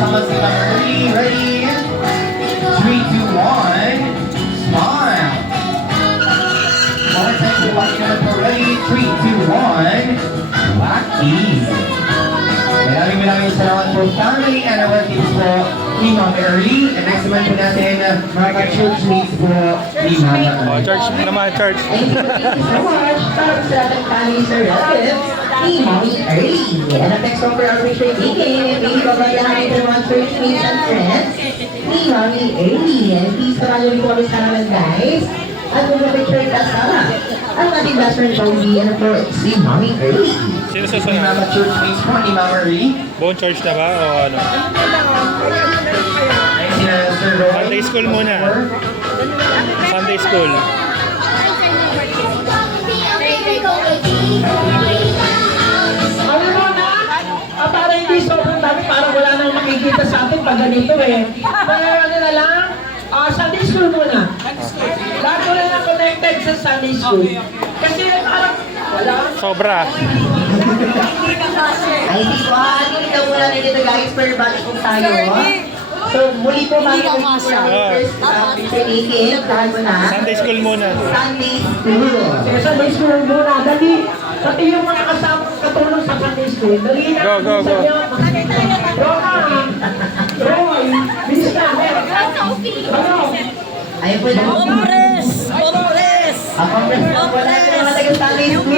sama si Mama Ernie. Ready? 3, 2, 1. Smile. More time po watch naman po. Ready? 3, 2, 1. Wacky. Maraming salamat po family and our kids po ni Mama Ernie. And next naman po natin mga ka-church mates po ni Mama Ernie. Oh, church naman, church. Thank you so much. Para sa ating family sir relatives ni Mommy Ernie. And ang next one for our picture taking. Please babay natin po mga church mates and friends ni Mommy Ernie. And please pagkalo rin po kami sa naman guys. At kung picture kasama ang ating best friend Pogi and po si Mommy Ernie. Sino Ni susunod? Mama Church mates po ni Mama Ernie. Bone church na ba o ano? Ay sina Sir Roy. Sunday school muna. Sunday school. Alam mo na, para hindi sobrang dami, parang wala nang makikita sa atin pag ganito eh. Kaya ano na lang, Sunday school muna. Lahat ko na connected sa Sunday school. Kasi parang wala. Sobra. Ay, di ko atin na muna nito guys, per batch po tayo. So, muli po mga first picture tahan mo na. Sunday school muna. Sunday school. Kaya Sunday school muna, dali. Pati yung mga kasama katulong sa Sunday school. Dali na. Go, go, go. Roy, bilis na. Ano? Ayun po na. Compress! Compress! Ang compress na wala na mga taga Sunday school.